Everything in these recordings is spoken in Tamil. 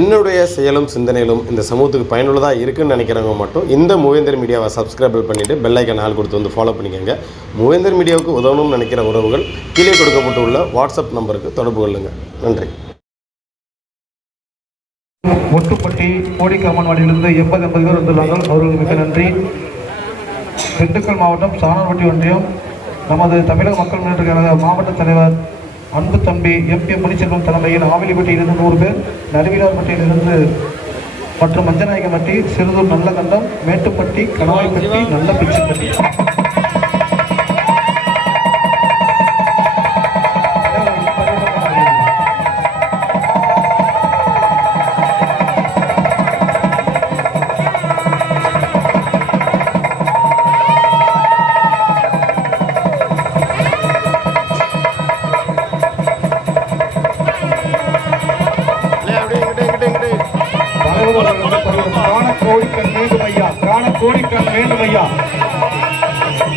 என்னுடைய செயலும் சிந்தனையிலும் இந்த சமூகத்துக்கு பயனுள்ளதாக இருக்குன்னு நினைக்கிறவங்க மட்டும் இந்த மூவேந்தர் மீடியாவை சப்ஸ்கிரைபிள் பண்ணிவிட்டு பெல்லைக்கன் ஆள் கொடுத்து வந்து ஃபாலோ பண்ணிக்கோங்க. மூவேந்தர் மீடியாவுக்கு உதவணும்னு நினைக்கிற உறவுகள் கீழே கொடுக்கப்பட்டுள்ள வாட்ஸ்அப் நம்பருக்கு தொடர்பு கொள்ளுங்கள் நன்றி. ஒட்டுப்பட்டி கோடிக்காமன்வாடியிலிருந்து எண்பது எண்பது பேர் வந்துள்ளார்கள். அவர்களுக்கு மிக நன்றி. திண்டுக்கல் மாவட்டம் சாணார்பட்டி ஒன்றியம். நமது தமிழக மக்கள் முன்னேற்ற மாவட்ட தலைவர் அன்பு தம்பி எம் பி முனிச்செல்வம் தலைமையில் ஆவிலிப்பட்டியிலிருந்து நூறு பேர் நடுவிலார்பட்டியிலிருந்து மற்றும் மஞ்சநாயகம்பட்டி சிறுதூர் நல்லகண்டம் மேட்டுப்பட்டி கணவாய்ப்பட்டி நல்ல பிச்சைப்பட்டி வேண்டும் ஐயா.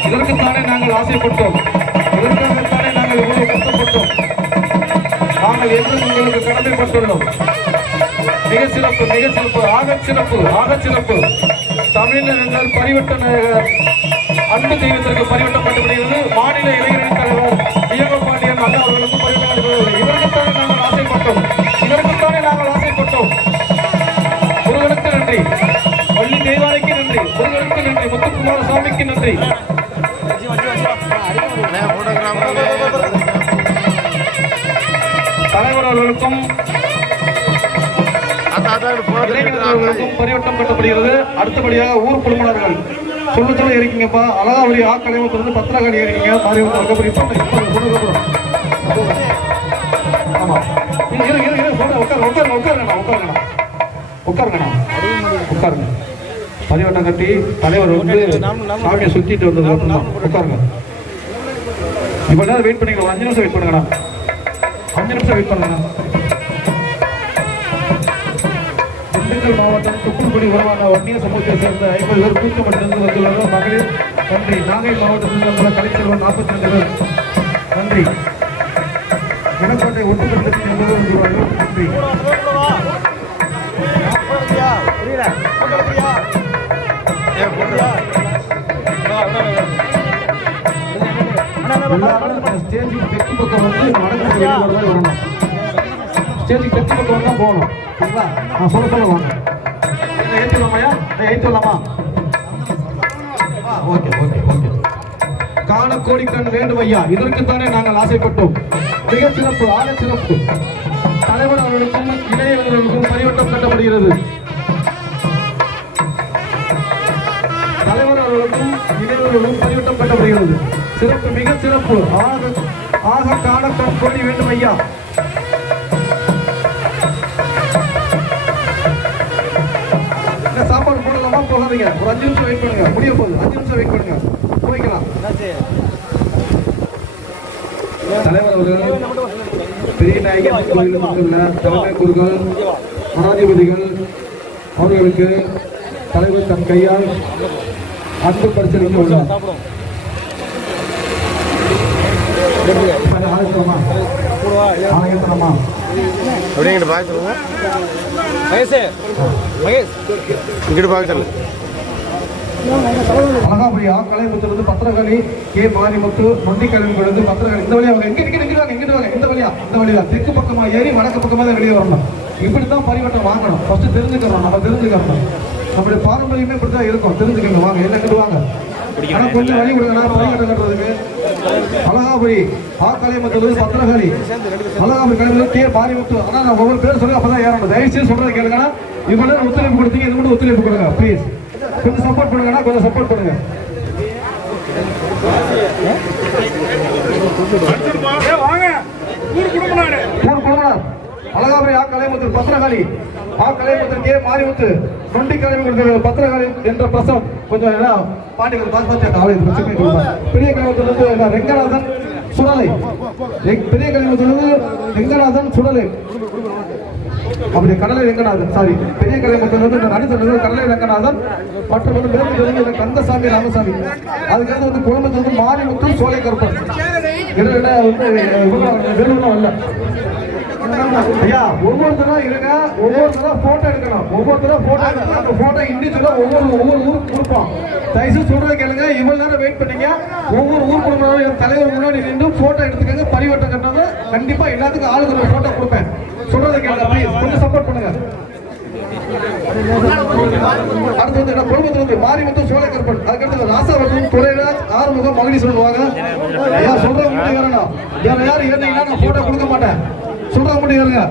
இதற்குத்தானே நாங்கள் ஆசைப்பட்டோம். இதற்காகத்தானே நாங்கள் இவ்வளவு கஷ்டப்பட்டோம். நாங்கள் என்றும் உங்களுக்கு கடமைப்பட்டுள்ளோம். மிக சிறப்பு மிக சிறப்பு ஆக சிறப்பு ஆக சிறப்பு. தமிழர் என்றால் பரிவட்ட அன்பு தெய்வத்திற்கு பரிவட்டப்பட்டுவிடுகிறது மாநில தலைவர் அவர்களுக்கும் பரிவட்டம் கட்டப்படுகிறது. அடுத்தபடியாக ஊர் குழுமணர்கள் சொல்ல சொல்ல இருக்கீங்கப்பா அழகாவரி ஆ கலைவத்திலிருந்து பத்திரகாளி இருக்கீங்க ஆமா. இரு இரு இரு உட்காருங்க உட்காருங்கண்ணா உட்காருங்கண்ணா உட்காருங்கண்ணா உட்காருங்க பரிவட்டம் கட்டி தலைவர் வந்து சாமியை சுத்திட்டு வந்தது உட்காருங்க. இப்போ நேரம் வெயிட் பண்ணிக்கலாம் அஞ்சு நிமிஷம் வெயிட் பண்ணுங்கண்ணா. அஞ்சு நிமிஷம் வெயிட் பண்ணுங்கண்ணா. திண்டுக்கல் மாவட்டம் துப்புக்குடி உருவான வன்னிய சமூகத்தை சேர்ந்த ஐம்பது பேர் தூக்கப்பட்டிருந்து வந்துள்ளார்கள் மகளிர் நன்றி நாகை மாவட்டத்தில் உள்ள கலைச்செல்வன் நாற்பத்தி ரெண்டு பேர். நன்றி. மணக்கோட்டை ஒட்டுமொத்தத்தில் எண்பது வந்துள்ளார்கள் நன்றி. புரியல? ஸ்டேஜுக்கு தெற்கு பக்கம் வந்து நடந்து வெளியே வர வரணும் ஸ்டேஜுக்கு தெற்கு பக்கம் தான் போகணும் சரிங்களா நான் சொல்ல சொல்ல வாங்க ஏற்றுலாமாயா ஏற்றுலாமா ஓகே ஓகே ஓகே காண கோடிக்கண் வேண்டும் ஐயா இதற்குத்தானே நாங்கள் ஆசைப்பட்டோம். மிக சிறப்பு ஆக சிறப்பு தலைவர் அவர்களுக்கும் இளையவர்களுக்கும் பரிவட்டம் கட்டப்படுகிறது. தலைவர் அவர்களுக்கும் இளையவர்களுக்கும் பரிவட்டம் கட்டப்படுகிறது. சிறப்பு மிக சிறப்பு. ஆக ஆக காண கோடி வேண்டும் ஐயா. சாப்பாடு போடலாமா? போகாதீங்க. ஒரு அஞ்சு நிமிஷம் வெயிட் பண்ணுங்க. முடிய போகுது. அஞ்சு நிமிஷம் வெயிட் பண்ணுங்க. போய்க்கலாம். தலைவர் அவர்கள் பெரிய நாயகன் கோயிலில் வந்துள்ள தலைமை குருக்கள் மனாதிபதிகள் அவர்களுக்கு தலைவர் தன் கையால் அன்பு பரிசளிக்க உள்ளார் அப்படிங்கிட்டு பார்க்க சொல்லுங்க இங்கிட்டு பார்க்க சொல்லு அழகாபுரி ஆ கலைமுத்திலிருந்து பத்திரகாளி கே மாரிமுத்து நொண்டி பத்திரகாளி இந்த வழியா வாங்க எங்க இங்க இங்கிட்டு வாங்க இங்கிட்டு வாங்க இந்த வழியா இந்த வழியா தெற்கு பக்கமா ஏறி வடக்கு பக்கமா தான் வெளியே வரணும் இப்படி தான் பரிவட்டம் வாங்கணும் ஃபர்ஸ்ட் தெரிஞ்சுக்கணும் நம்ம தெரிஞ்சுக்கணும் நம்மளுடைய பாரம்பரியமே இப்படி தான் இருக்கும் தெரிஞ்சுக்கங்க வாங்க என்ன கட்டுவாங்க வாங்க ஆனா கொஞ்சம் வழி கொடுங்கண்ணா பரிவட்டம் அழகாபுரி ஆ கலைமுத்திலிருந்து பத்திரகாளி அழகாபுரி கலைமுத்து கே. மாரிமுத்து ஆனா நான் ஒவ்வொரு பேர் சொல்லி அப்பதான் ஏறணும் தயவு செய்து சொல்றது கேளுங்கண்ணா இவ்வளவு நேரம் ஒத்துழைப்பு கொடுத்தீங்க இது மட்டும் ஒத்துழைப்பு கொடுங்க ப்ளீஸ் கொஞ்சம் சப்போர்ட் பண்ணுங்கண்ணா கொஞ்சம் சப்போர்ட் பண்ணுங்க. ஊர் குடும்பனார் அழகாபுரி ஆ கலைமுத்து பத்திரகாளி ஆ கலைமுத்து கே மாரிமுத்து நொண்டி கலைமுத்து பத்திரகாளி என்ற பிரசவம் கொஞ்சம் என்ன பாண்டிகள் பார்த்து பார்த்து பிரச்சனை கொடுப்பாங்க. பெரிய கலைமுத்து என்ன ரெங்கநாதன் சுடலை. பெரிய கலைமுத்து ரெங்கநாதன் சுடலை. அப்படி கடலை ரெங்கநாதன் சாரி பெரிய கலைமுத்து வந்து இந்த கடலை ரெங்கநாதன் மற்றும் வந்து மேற்கு கந்தசாமி ராமசாமி. அதுக்கடுத்து வந்து குழம்பு வந்து மாரிமுத்து சோலை கருப்பன் இடையில என்ன வந்து வேலூர்லாம் இல்லை. ஐயா ஒவ்வொருத்தரா இருங்க ஒவ்வொருத்தரா போட்டோ எடுக்கணும். ஒவ்வொருத்தரா போட்டோ எடுக்கணும். அந்த போட்டோ இண்டிவிஜுவலா ஒவ்வொரு ஒவ்வொரு ஊருக்கு கொடுப்போம் தயவுசெய்து சொல்றதை கேளுங்க. இவ்வளவு நேரம் வெயிட் பண்ணீங்க. ஒவ்வொரு ஊர் குடும்பம் தலைவர் முன்னாடி நின்று போட்டோ எடுத்துக்கங்க. பரிவட்டம் கட்டினது கண்டிப்பா எல்லாத்துக்கும் ஆளுக்கு ஒரு போட்டோ கொடுப்பேன். சொல்றதை கேளுங்க ப்ளீஸ் கொஞ்சம் சப்போர்ட் பண்ணுங்க. அடுத்து வந்து என்ன? குடும்பத்தில் வந்து மாரிமுத்து சோழக்கற்பன் அதுக்கடுத்து ராசாவட்டம் துறைராஜ் ஆறுமுகம் மகிழி சொல்லுவாங்க ஐயா சொல்றவங்க மட்டும் ஏறணும் யாரும் ஏறினீங்கன்னா நான் போட்டோ கொடுக்க மாட்டேன். சொல்றவங்க மட்டும் ஏறுங்க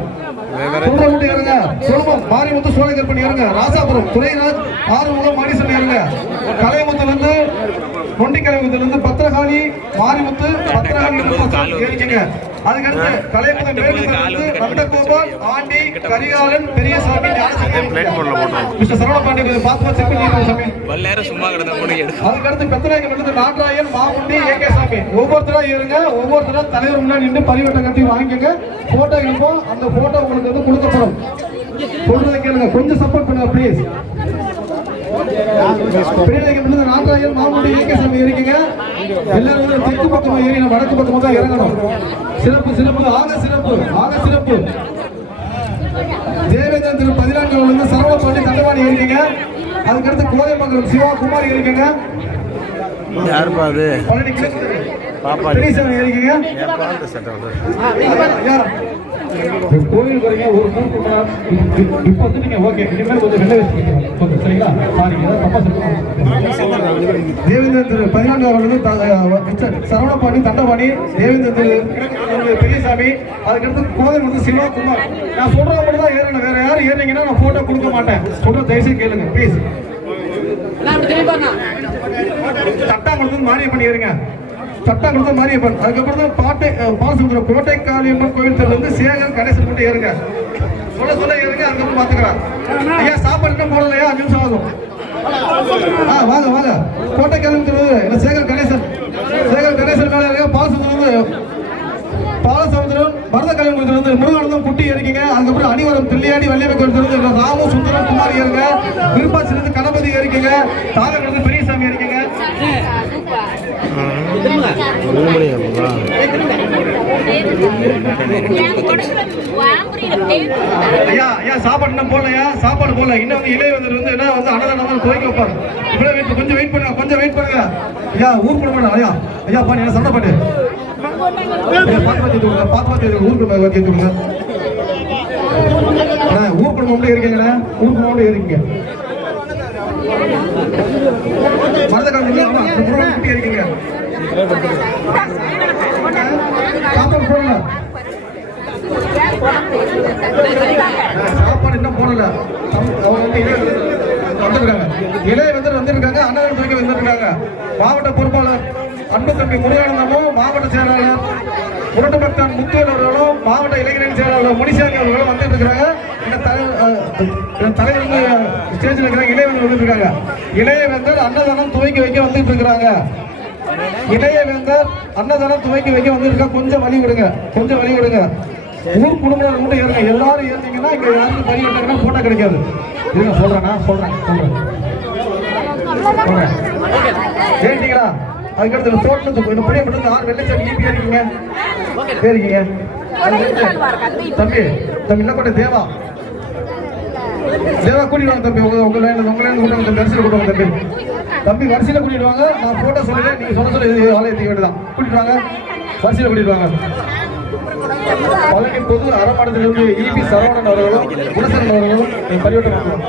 சொல்றவங்க மட்டும் ஏறுங்க சொல்லுவோம் மாரிமுத்து சோழக்கற்பன் ஏறுங்க ராசாபுரம் துறைராஜ் ஆறுமுகம் மகிழி ஏறுங்க கலைமுத்துல இருந்து நொண்டி கலைமுத்துல இருந்து பத்திரகாளி மாரிமுத்து பத்திரகாளி ஏறிக்கங்க. அதுக்கடுத்து கலைமுத்து மேற்கு நந்தகோபால் ஆண்டி கரிகாலன் பெரியசாமி மிஸ்டர் சரவண பாண்டியன் பார்த்து சாமி. சும்மா கிடந்த பொண்ணு எடுக்கும். அதுக்கடுத்து பெத்தநாயகம் விழுந்து நாகராயன் மாமுண்டி ஏகே சாமி. ஒவ்வொருத்தரா இருங்க ஒவ்வொருத்தரா தலைவர் முன்னாடி நின்று பரிவட்டம் கட்டி வாங்கிக்கங்க. போட்டோ எடுப்போம். அந்த போட்டோ உங்களுக்கு வந்து கொடுக்கப்படும். சொல்றதை கேளுங்க. கொஞ்சம் சப்போர்ட் பண்ணுங்க ப்ளீஸ் பெரியநாயகம் விழுந்து நாகராயன் மாமுண்டி ஏகே சாமி இருக்கீங்க எல்லாரும் வந்து தெற்கு பக்கமா ஏறி நம்ம வடக்கு பக்கமா தான் இறங்கணும். சிறப்பு சிறப்பு ஆக சிறப்பு ஆக சிறப்பு. தேவேந்திரன் திரு பதினான்கு வந்து சரவண பாண்டி தண்டவாணி இருக்கீங்க அதுக்கடுத்து கோதைமங்கலம் சிவா குமார் இருக்கீங்க யாருப்பா அது? பாப்பா. இருக்கீங்க கோயில் வரீங்க ஒரு மூணு கூட்டம். இப்ப- இப்ப வந்து நீங்க ஓகே. இனிமேல் கொஞ்சம் வெள்ளை வச்சுக்கோங்க கொஞ்சம் சரிங்களா சாரி தப்பா தேவேந்திரன் திரு பதினான்கு அவர்களுக்கு த- தண்டபாணி தேவேந்திரன் திரு பெரியசாமி அதுக்கடுத்து கோதை வந்து சிவா குமார் நான் சொல்றத மட்டும் தான் ஏறணும் வேற யாரும் ஏறினீங்கன்னா நான் போட்டோ கொடுக்க மாட்டேன். சொல்ற தயவுசெய்து கேளுங்க ப்ளீஸ் தட்டாங்குளத்து மாரியப்பன் ஏறுங்க. தட்டாங்குளத்து மாரியப்பன். அதுக்கப்புறம் தான் பாட்டை அஹ், கோட்டை காளியம்மன் கோவில் தெருல சேகர் கணேசன் மட்டும் ஏறுங்க. சொல்ல சொல்ல ஏறுங்க அதுக்கப்புறம் பாத்துக்கலாம் ஐயா சாப்பாடு போடலையா? நிமிஷம் ஆகும். ஆ வாங்க வாங்க. கோட்டை தெரு இல்ல சேகர் கணேசன். சேகர் கணேசன் மேல இருக்க. பாலசமுத்திரம் வந்து பாலசமுத்திரம் மருதக்காயம் இருந்து முருகானந்தம் குட்டி இருக்கீங்க அதுக்கப்புறம் அடிவரம் தில்லியாடி வள்ளியமை இருந்து ராமு சுந்தரம் குமார் ஏறுங்க. விருப்பாச்சிலிருந்து கணபதி இருக்கீங்க தாரகிலிருந்து பெரியசாமி இருக்கீங்க ஐயா ஐயா சாப்பாடு இன்னும் போடலையா சாப்பாடு போடல. இன்னும் வந்து இளைய வந்து வந்து என்ன வந்து அன்னதானம் தான் வைப்பாங்க இவ்வளவு வெயிட் கொஞ்சம் வெயிட் பண்ணுங்க கொஞ்சம் வெயிட் பண்ணுங்க. ஐயா ஊர் குடும்பம் ஐயா. ஐயா பாரு என்ன சண்டை பாட்டு? ஊர் குடும்பம் ஊர் குடும்பம் இருக்கீங்கண்ணா இருக்கீங்க. மரதக்காலம் இருக்கீங்க. சாப்பாடு போடல சாப்பாடு இன்னும் போடல. தம்- அவங்க வந்து இளைய வந்திருக்காங்க இளைய வந்து வந்திருக்காங்க அண்ணன் தூக்கி வந்திருக்காங்க. மாவட்ட பொறுப்பாளர் அன்பு தம்பி முருகானந்தமும் மாவட்ட செயலாளர் முரட்டு பக்தன் முத்துவல் அவர்களும் மாவட்ட இளைஞரின் செயலாளர் முனிசாமி அவர்களும் வந்துட்டு இருக்காங்க. இந்த தலைவர் அஹ், தலைவர் ஸ்டேஜில் இருக்கிறாங்க இளையவர்கள் வந்துட்டு இருக்காங்க. இளையவேந்தர் அன்னதானம் துவக்கி வைக்க வந்துட்டு இருக்கிறாங்க இளையவேந்தர் அன்னதானம் துவக்கி வைக்க வந்திருக்கா கொஞ்சம் வழி விடுங்க கொஞ்சம் வழி விடுங்க. ஊர் குடும்பம் மட்டும் ஏறுங்க எல்லாரும் ஏறினீங்கன்னா இங்க யாருக்கும் பறி விட்டாங்கன்னா போட்டோ கிடைக்காது. இருங்க சொல்றேன் சொல்றேன் சொல்றேன். ஏறிட்டீங்களா? அதுக்கடுத்து தோட்டத்துக்கு இன்னும் புரிய மட்டும் ஆறு வெள்ளச்சாமி ஈபி ஏறிக்கீங்க. ஏறிக்கீங்க. தம்பி தம்பி இல்லப்பட்ட தேவா? தேவா கூட்டிட்டு வாங்க தம்பி. உங்க உங்க லைன் உங்க லைன் கூட்டு வாங்க தம்பி. வரிசையில கூட்டு வாங்க தம்பி. தம்பி வரிசையில் கூட்டிட்டு வாங்க. நான் போட்டோ சொல்லுறேன் நீங்க சொல்ல சொல்லி இது ஆலயத்துக்கு வேண்டியதான் கூட்டிட்டு வாங்க. வரிசையில் கூட்டிட்டு வாங்க. பழனி பொது அறமாடத்திலிருந்து இபி சரவணன் அவர்களும் குணசரன் அவர்களும் பரிவட்டம்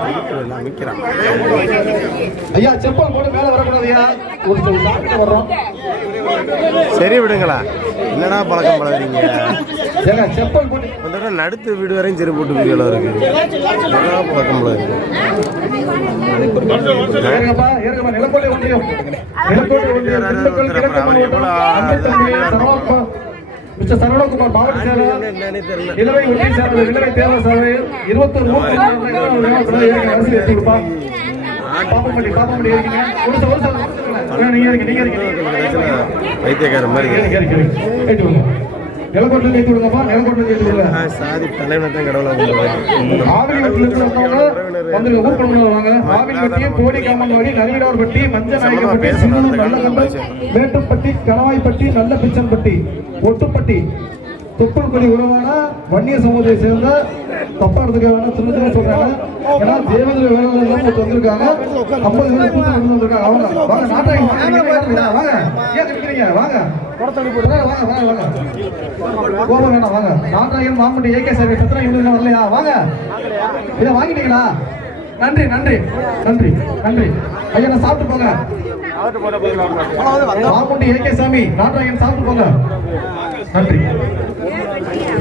ஐயா செப்பல் போட்டு மேல வரக்கூடாது ஐயா. ஒரு சில சாப்பிட்டு வர்றோம். சரி விடுங்களா. என்னடா பழக்கம் பழகுறீங்க அந்த தடவை நடுத்து வீடு வரையும் சரி போட்டு வீடியோல இருக்கு. மிஸ்டர் சரவணகுமார் மாவட்ட இளவை இளவை சபையில் எடுத்து பாப்பம்பட்டி இருக்கீங்க ஒரு சார் ஒரு சார் நீங்க இருக்கீங்க நீங்க இருக்கீங்க வைத்தியக்காரன் மாதிரி நிலக்கோட்டில் ஏத்தி விடுங்கப்பா நிலக்கோட்டில் ஏத்தி விடுங்க. சாதி தலைவனை தான் கடவுளா வந்து ஊர் குடும்பங்கள் வருவாங்க ஆவில்பட்டி கோடி காமன்வாடி நரிவிடார்பட்டி மஞ்சநாயகப்பட்டி சின்னூர் மேட்டுப்பட்டி கணவாய்ப்பட்டி நல்ல பிச்சன்பட்டி ஒட்டுப்பட்டி தொப்புள்கொடி உறவான வன்னிய சமூகத்தை சேர்ந்த தப்பா எடுத்துக்க வேணாம் திரும்ப சொல்றாங்க. ஏன்னா ஒருத்தர் வந்திருக்காங்க. ஐம்பது பேர் கூத்து வந்திருக்காங்க. அவங்க வாங்க நாட்டாங்க வாங்க. வாங்க. ஏன் போடுங்க வாங்க வாங்க வாங்க. கோபம் வேணாம் வாங்க. நாட்டாயன் மாம்பட்டி ஏகே சாமி சத்திரம் இவங்க வரலையா? வாங்க. இதை வாங்கிட்டீங்களா? நன்றி நன்றி நன்றி நன்றி. ஐயா நான் சாப்பிட்டு போங்க. மாமுண்டி ஏகே சாமி நாட்டாயன் சாப்பிட்டு போங்க. நன்றி.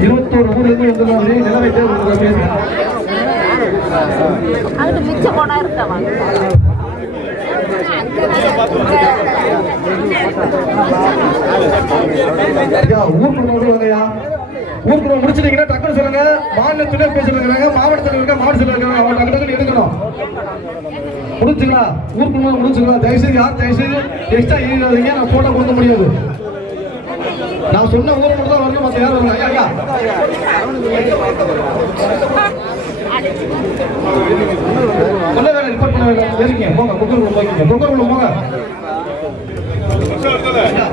இருபத்தோரு ஊர்ல இருந்து நிலவை தேவை அதுக்கு மிச்சம் போனா இருக்கா ஐயா ஊருக்குள்ள வருவாங்கய்யா ஊருக்குள்ள முடிச்சிட்டீங்கன்னா டக்குனு சொல்லுங்க. மாநில துணை பேசல இருக்காங்க மாவட்டத்தில் இருக்க மாவட்டத்தில் இருக்காங்க அவங்க டக்கு டக்குனு எடுக்கணும். முடிச்சுங்களா ஊருக்குள்ள முடிச்சுங்களா தயவுசெய்து யார் தயவுசெய்து எக்ஸ்ட்ரா எழுதாதீங்க நான் போட்டோ கொடுக்க முடியாது. நான் சொன்ன ஊரை மட்டும் தான் வரணும் மற்ற யாரும் ஐயா ஐயா. சொல்ல வேற ரிப்போர்ட் பண்ண வேண்டாம். சரிங்க போங்க. குக்கர் உள்ள போய்க்கிங்க. குக்கர் உள்ள போங்க. ஐயா